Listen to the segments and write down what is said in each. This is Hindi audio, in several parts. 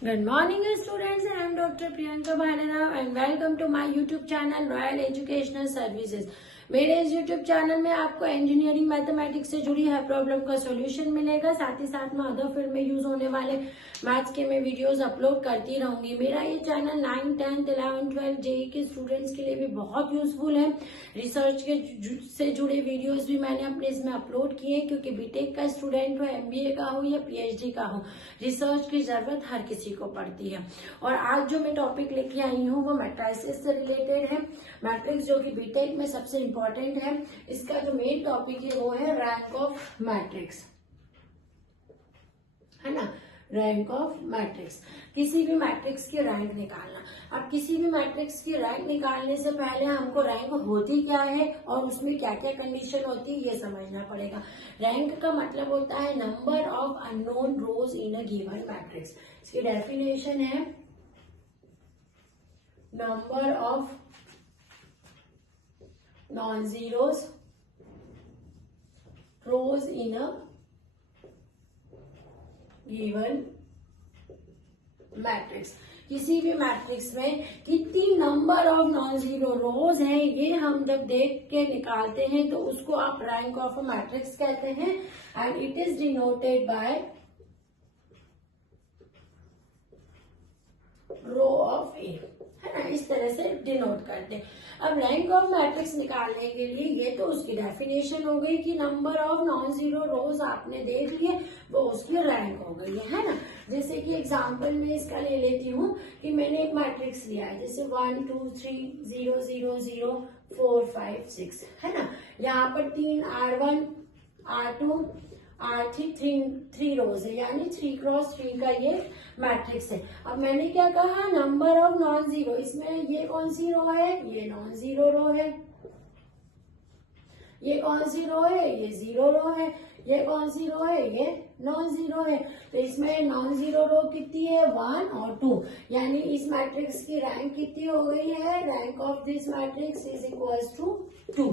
Good morning students, I am Dr. Priyanka Bharana and welcome to my YouTube channel Royal Educational Services। मेरे इस YouTube चैनल में आपको इंजीनियरिंग मैथमेटिक्स से जुड़ी हर प्रॉब्लम का सॉल्यूशन मिलेगा। साथ ही साथ में अदर फील्ड में यूज होने वाले मैथ्स के मैं वीडियोस अपलोड करती रहूंगी। मेरा ये चैनल 9, 10, 11, 12 जेई के स्टूडेंट्स के लिए भी बहुत यूजफुल है। रिसर्च के से जुड़े वीडियोस भी मैंने अपने इसमें अपलोड किए, क्योंकि बीटेक का स्टूडेंट हो, एमबीए का हो या पीएचडी का हो, रिसर्च की जरूरत हर किसी को पड़ती है। और आज जो मैं टॉपिक लेके आई हूँ वो मैट्रिसेस से रिलेटेड है। मैट्रिक्स जो कि बीटेक में सबसे इम्पोर्टेंट है। इसका जो मेन टॉपिक है वो है रैंक ऑफ मैट्रिक्स, है ना। रैंक ऑफ मैट्रिक्स, किसी भी मैट्रिक्स की रैंक निकालना। अब किसी भी मैट्रिक्स की रैंक निकालने से पहले हमको रैंक होती क्या है और उसमें क्या क्या कंडीशन होती है ये समझना पड़ेगा। रैंक का मतलब होता है number of unknown rows in a given matrix. इसकी डेफिनेशन है number of non zeros rows in a given matrix. किसी भी मैट्रिक्स में कितनी number of non zero rows हैं ये हम जब देख के निकालते हैं तो उसको आप रैंक ऑफ अ मैट्रिक्स कहते हैं। And it is denoted by row of A, है ना। इस तरह से डिनोट करते हैं। अब रैंक ऑफ मैट्रिक्स निकालने के लिए ये तो उसकी डेफिनेशन हो गई कि नंबर ऑफ नॉन जीरो रोज आपने देख लिए, वो उसकी रैंक हो गई है ना। जैसे कि एग्जांपल में इसका ले लेती हूँ कि मैंने एक मैट्रिक्स लिया है, जैसे 1 2 3 0 0 0 4 5 6, है ना। यहाँ पर 3 R1 R2 3 रोज है, यानी 3 क्रॉस 3 का ये मैट्रिक्स है। अब मैंने क्या कहा, नंबर ऑफ नॉन जीरो। इसमें ये कौन सी रो है, ये नॉन जीरो रो है। ये कौन सी रो है, ये जीरो रो है। ये कौन सी रो है, ये नॉन जीरो है। तो इसमें नॉन जीरो रो कितनी है, 1 और 2, यानी इस मैट्रिक्स की रैंक कितनी हो गई है, rank of this matrix is equals to 2।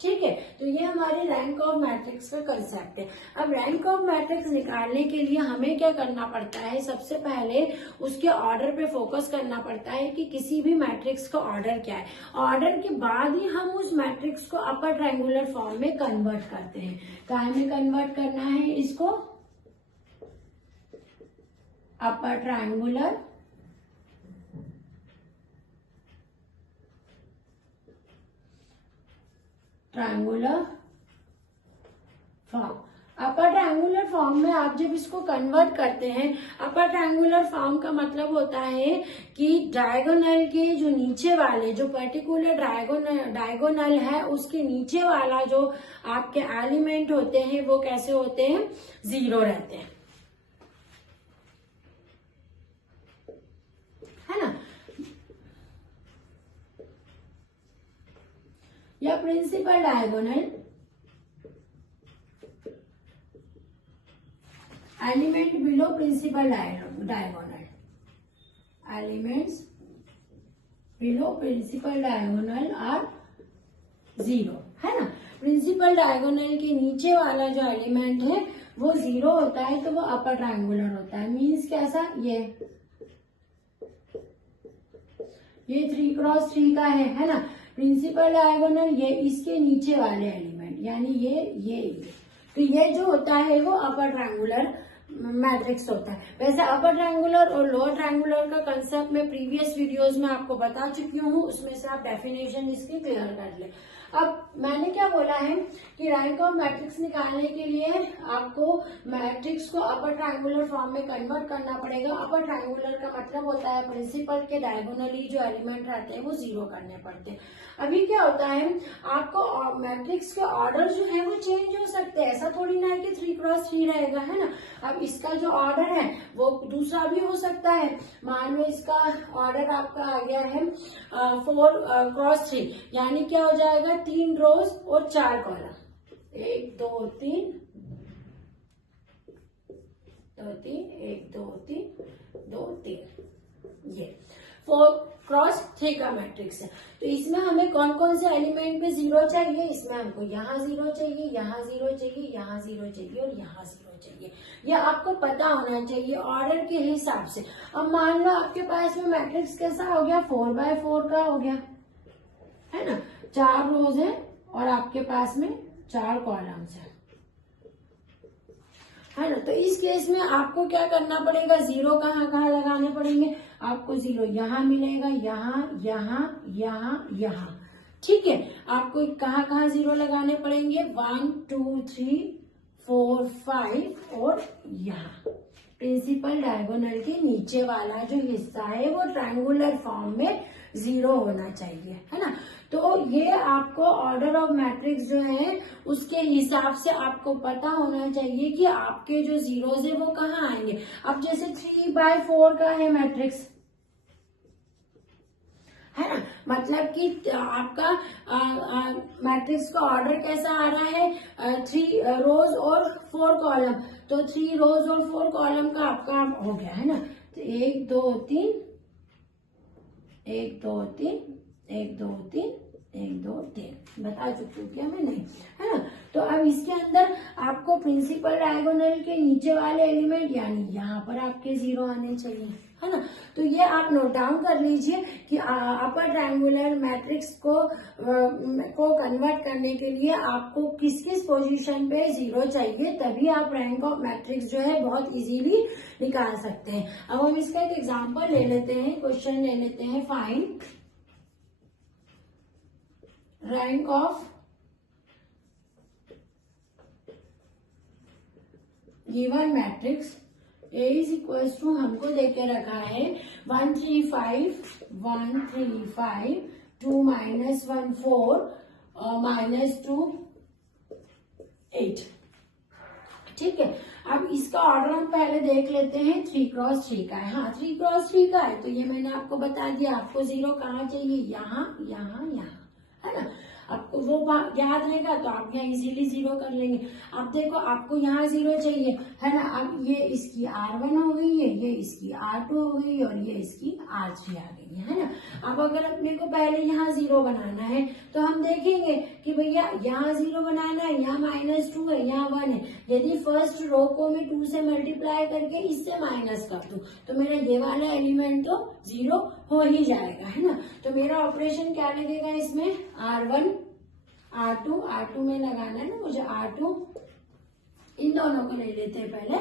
ठीक है, तो ये हमारे रैंक ऑफ मैट्रिक्स का कंसेप्ट है। अब रैंक ऑफ मैट्रिक्स निकालने के लिए हमें क्या करना पड़ता है, सबसे पहले उसके ऑर्डर पे फोकस करना पड़ता है कि किसी भी मैट्रिक्स का ऑर्डर क्या है। ऑर्डर के बाद ही हम उस मैट्रिक्स को अपर ट्रायंगुलर फॉर्म में कन्वर्ट करते हैं। काय में कन्वर्ट करना है इसको, upper triangular form. Upper triangular form में आप जब इसको कन्वर्ट करते हैं, अपर ट्रायंगुलर फॉर्म का मतलब होता है कि डायगोनल के जो नीचे वाले, जो पर्टिकुलर डायगोनल है उसके नीचे वाला जो आपके एलिमेंट होते हैं वो कैसे होते हैं, जीरो रहते हैं, है ना। या principal diagonal element below principal diagonal, elements below principal diagonal are zero, है ना। प्रिंसिपल डायगोनल के नीचे वाला जो एलिमेंट है वो जीरो होता है तो वो अपर ट्रायंगुलर होता है। मीन्स कैसा, ये 3 क्रॉस 3 का है ना। प्रिंसिपल डायगोनल ये इसके नीचे वाले एलिमेंट, यानी ये तो ये जो होता है वो अपर ट्रायंगुलर मैट्रिक्स होता है। वैसे अपर ट्रायंगुलर और लोअर ट्रायंगुलर का कंसेप्ट मैं प्रीवियस वीडियोस में आपको बता चुकी हूँ, उसमें से आप डेफिनेशन इसकी क्लियर कर ले। अब मैंने क्या बोला है कि रैंक ऑफ मैट्रिक्स निकालने के लिए आपको मैट्रिक्स को अपर ट्रायंगुलर फॉर्म में कन्वर्ट करना पड़ेगा। अपर ट्रायंगुलर का मतलब होता है प्रिंसिपल के डायगोनली जो एलिमेंट रहते हैं वो जीरो करने पड़ते हैं। अभी क्या होता है, आपको मैट्रिक्स के ऑर्डर जो है वो चेंज हो सकते हैं। ऐसा थोड़ी ना है कि 3 क्रॉस 3 रहेगा, है ना। अब इसका जो ऑर्डर है वो दूसरा भी हो सकता है। मान लो इसका ऑर्डर आपका आ गया है 4 क्रॉस 3, यानी क्या हो जाएगा, 3 रोज और 4 कॉलम, 1 2 3 2 3 1 2 3 2 3, ये 4 क्रॉस 3 का मैट्रिक्स है। तो इसमें हमें कौन कौन से एलिमेंट में 0 चाहिए, इसमें हमको यहाँ 0 चाहिए, यहाँ 0 चाहिए, यहाँ 0 चाहिए और यहाँ 0 चाहिए। ये आपको पता होना चाहिए ऑर्डर के हिसाब से। अब मान लो आपके पास में मैट्रिक्स कैसा हो गया, 4x4 का हो गया, है ना, 4 रोज है और आपके पास में 4 कॉलम्स है ना। तो इस केस में आपको क्या करना पड़ेगा, 0 कहाँ कहाँ लगाने पड़ेंगे, आपको 0 यहाँ मिलेगा, यहाँ यहाँ यहाँ यहाँ, ठीक है। आपको कहाँ कहाँ 0 लगाने पड़ेंगे, 1 2 3 4 5 और यहाँ प्रिंसिपल डायगोनल के नीचे वाला जो हिस्सा है वो ट्रायंगुलर फॉर्म में 0 होना चाहिए, है ना। तो ये आपको ऑर्डर ऑफ मैट्रिक्स जो है उसके हिसाब से आपको पता होना चाहिए कि आपके जो जीरोज है वो कहाँ आएंगे। अब जैसे 3x4 का है मैट्रिक्स, है ना, मतलब कि आपका मैट्रिक्स का ऑर्डर कैसा आ रहा है, 3 रोज और 4 कॉलम। तो 3 रोज और 4 कॉलम का आपका हो गया, है ना। तो 1 2 3 1 2 3 1 2 3 1 2 3 बता चुकी हूँ क्या मैं, नहीं, है ना। तो अब इसके अंदर आपको प्रिंसिपल डायगोनल के नीचे वाले एलिमेंट यानी यहाँ पर आपके 0 आने चाहिए, है ना। तो ये आप नोट डाउन कर लीजिए कि अपर ट्रायंगुलर मैट्रिक्स को कन्वर्ट करने के लिए आपको किस किस पोजीशन पे 0 चाहिए, तभी आप रैंक ऑफ मैट्रिक्स जो है बहुत इजीली निकाल सकते हैं। अब हम इसका एक एग्जांपल ले लेते हैं, क्वेश्चन ले लेते हैं, find rank of given matrix A is equal to हमको देके रखा है 1 3 5 1 3 5 2 -1 4 -2 8, ठीक है। अब इसका ऑर्डर हम पहले देख लेते हैं, 3x3 का है, हाँ 3x3 का है। तो ये मैंने आपको बता दिया, आपको 0 कहाँ चाहिए, यहाँ यहाँ यहाँ, है ना। आपको वो याद रहेगा तो आप यहाँ इजीली 0 कर लेंगे। अब देखो आपको यहाँ 0 चाहिए, है ना। अब ये इसकी R1 हो गई है, ये इसकी R2 हो गई और ये इसकी R3 आ गई है ना। अब अगर अपने को पहले यहाँ 0 बनाना है तो हम देखेंगे कि भैया यहाँ 0 बनाना है, यहाँ -2 है, यहाँ 1 है। यदि फर्स्ट रो को मैं 2 से मल्टीप्लाई करके इससे माइनस कर दूं तो मेरा ये वाला एलिमेंट तो 0 हो ही जाएगा, है ना। तो मेरा ऑपरेशन क्या लगेगा इसमें, R1 R2 में लगाना है ना मुझे, R2 इन दोनों को ले लेते हैं पहले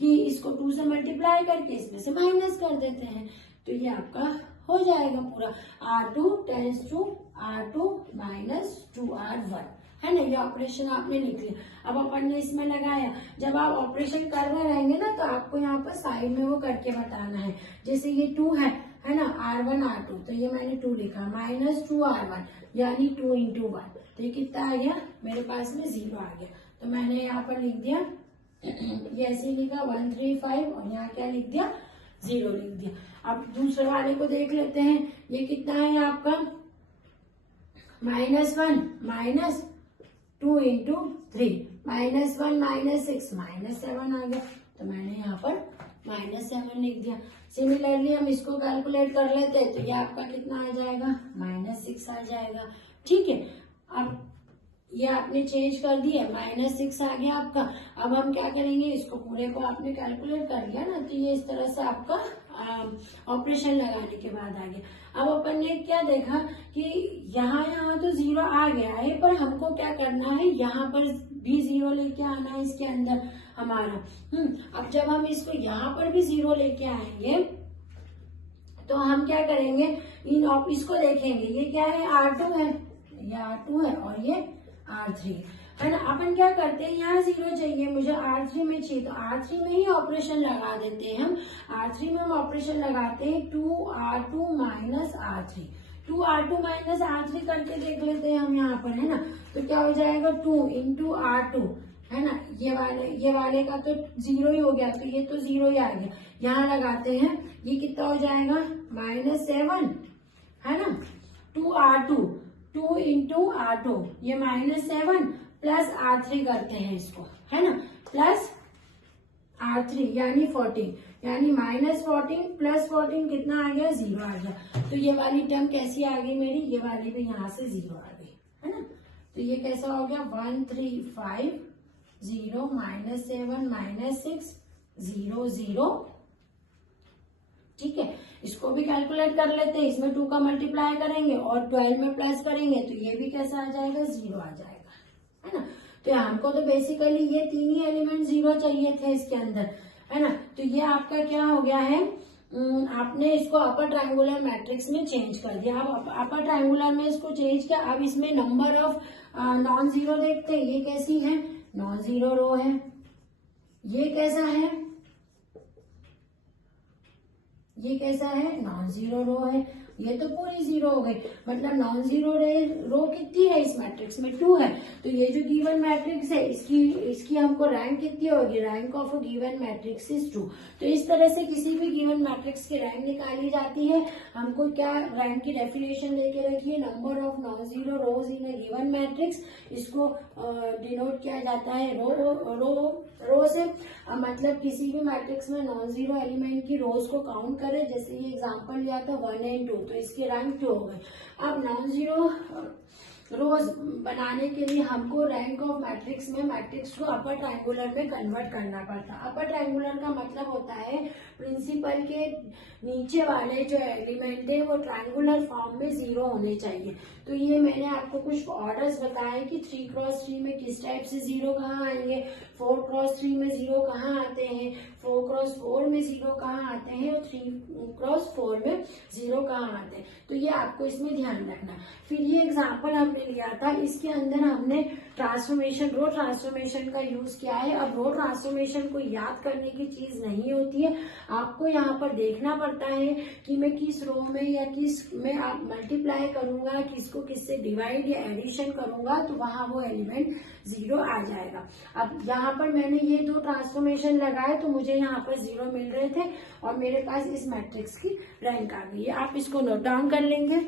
कि इसको 2 से मल्टीप्लाई करके इसमें से माइनस कर देते हैं। तो ये आपका हो जाएगा पूरा R2 tense to R2 -2R1, है ना। ये ऑपरेशन आपने लिख लिया। अब अपन ने इसमें लगाया, जब आप ऑपरेशन कर रहे रहेंगे ना तो आपको यहाँ पर साइड में वो करके बताना है। जैसे ये 2 है ना, R1 R2, तो ये मैंने 2 लिखा, -2R1 यानी 2 × 1, तो ये कितना आ गया मेरे पास में 0 आ गया। तो मैंने यहाँ पर लिख दिया, ये ऐसे लिखा 1 3 5 और यहाँ क्या लिख दिया, 0 लिख दिया। अब दूसरे वाले को देख लेते हैं, ये कितना है आपका, -1 -2 × 3 -1 -6 -7 आ गया। तो मैंने यहाँ पर -7 लिख दिया। सिमिलरली हम इसको कैलकुलेट कर लेते हैं तो ये आपका कितना आ जाएगा, -6 आ जाएगा, ठीक है। अब ये आपने चेंज कर दिया, -6 आ गया आपका। अब हम क्या करेंगे, इसको पूरे को आपने कैलकुलेट कर लिया ना, तो ये इस तरह से आपका ऑपरेशन लगाने के बाद आ गया। अब अपन ने क्या देखा कि यहाँ तो 0 आ गया है, पर हमको क्या करना है, यहाँ पर भी 0 लेके आना है इसके अंदर हमारा। अब जब हम इसको यहाँ पर भी 0 लेके आएंगे तो हम क्या करेंगे, इसको देखेंगे, ये क्या है, R2 है, ये R2 है और ये R3 है ना। अपन क्या करते हैं, यहाँ 0 चाहिए मुझे, R3 में चाहिए, तो R3 में ही ऑपरेशन लगा देते हैं हम। R3 में हम ऑपरेशन लगाते हैं 2R2 -R3, 2R2 -R3 करके देख लेते हैं हम यहाँ पर, है ना। तो क्या हो जाएगा, 2 × R2, है ना। ये वाले का तो 0 ही हो गया, तो ये तो 0 ही आ गया। यहाँ लगाते हैं, ये कितना हो जाएगा, -7, है ना। 2R2 2 × R2, ये -7 प्लस R3 करते हैं इसको, है ना, प्लस R3 यानी 14, यानी -14 + 14 कितना आ गया, 0 आ गया। तो ये वाली टर्म कैसी आ गई मेरी, ये वाली भी यहाँ से 0 आ गई, है ना। तो ये कैसा हो गया, 135 0 -7 -6 0 0। ठीक है, इसको भी कैलकुलेट कर लेते हैं। इसमें 2 का मल्टीप्लाई करेंगे और 12 में प्लस करेंगे तो ये भी कैसा आ जाएगा, 0 आ जाएगा, है ना। तो हमको तो बेसिकली ये 3 ही एलिमेंट 0 चाहिए थे इसके अंदर, है ना। तो ये आपका क्या हो गया है, आपने इसको अपर ट्रायंगुलर मैट्रिक्स में चेंज कर दिया। अब अपर ट्रायंगुलर में इसको चेंज किया। अब इसमें नंबर ऑफ नॉन जीरो देखते हैं, ये कैसी है, नॉन जीरो रो है। ये कैसा है, ये कैसा है, नॉन जीरो रो है। ये तो पूरी 0 हो गई, मतलब नॉन जीरो रो कितनी है इस मैट्रिक्स में, 2 है। तो ये जो गिवन मैट्रिक्स है इसकी हमको रैंक कितनी होगी, rank of a given matrix is 2। तो इस तरह से किसी भी गिवन मैट्रिक्स की रैंक निकाली जाती है। हमको क्या रैंक की डेफिनेशन लेके रखिए, number of non zero rose in a given matrix. इसको डिनोट किया जाता है रो से। मतलब किसी भी मैट्रिक्स में नॉन जीरो एलिमेंट की रोज को काउंट करें। जैसे ये एग्जांपल लिया था 1 and 2, तो इसके रैंक 2 हो गए। अब नॉन जीरो रोज बनाने के लिए हमको रैंक ऑफ मैट्रिक्स में मैट्रिक्स को अपर ट्रायंगुलर में कन्वर्ट करना पड़ता है। अपर ट्रायंगुलर का मतलब होता है प्रिंसिपल के नीचे वाले जो एलिमेंट है वो ट्रायंगुलर फॉर्म में 0 होने चाहिए। तो ये मैंने आपको कुछ ऑर्डर्स बताए कि 3x3 में किस टाइप से 0 कहाँ आएंगे, 4x3 में 0 कहाँ आते हैं, 4x4 में 0 कहाँ आते हैं और 3x4 में 0 कहाँ आते हैं। तो ये आपको इसमें ध्यान रखना। फिर ये एग्जाम्पल हमने लिया था, इसके अंदर हमने ट्रांसफॉर्मेशन, रो ट्रांसफॉर्मेशन का यूज किया है। अब रो ट्रांसफॉर्मेशन को याद करने की चीज नहीं होती है, आपको यहाँ पर देखना पड़ता है कि मैं किस रो में या किस में आप मल्टीप्लाई करूंगा, किसको किससे डिवाइड या एडिशन करूंगा, तो वहां वो एलिमेंट 0 आ जाएगा। अब यहाँ पर मैंने ये 2 ट्रांसफॉर्मेशन लगाए तो मुझे यहाँ पर 0 मिल रहे थे और मेरे पास इस मैट्रिक्स की रैंक आ गई है। आप इसको नोट डाउन कर लेंगे।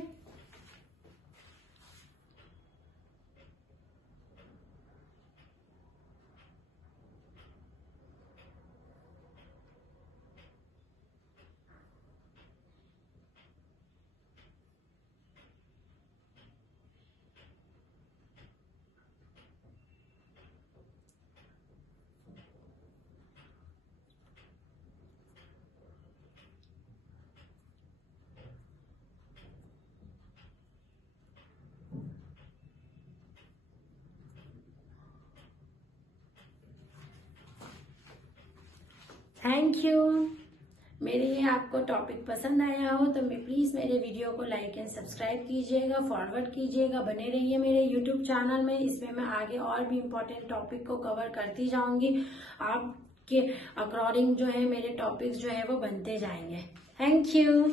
Thank you. मेरे ये आपको टॉपिक पसंद आया हो तो प्लीज मेरे वीडियो को लाइक एंड सब्सक्राइब कीजिएगा, फॉरवर्ड कीजिएगा, बने रहिए मेरे यूट्यूब चैनल में। इसमें मैं आगे और भी इम्पोर्टेंट टॉपिक को कवर करती जाऊंगी। आपके अकॉर्डिंग जो है मेरे टॉपिक्स जो है वो बनते जाएंगे। Thank you.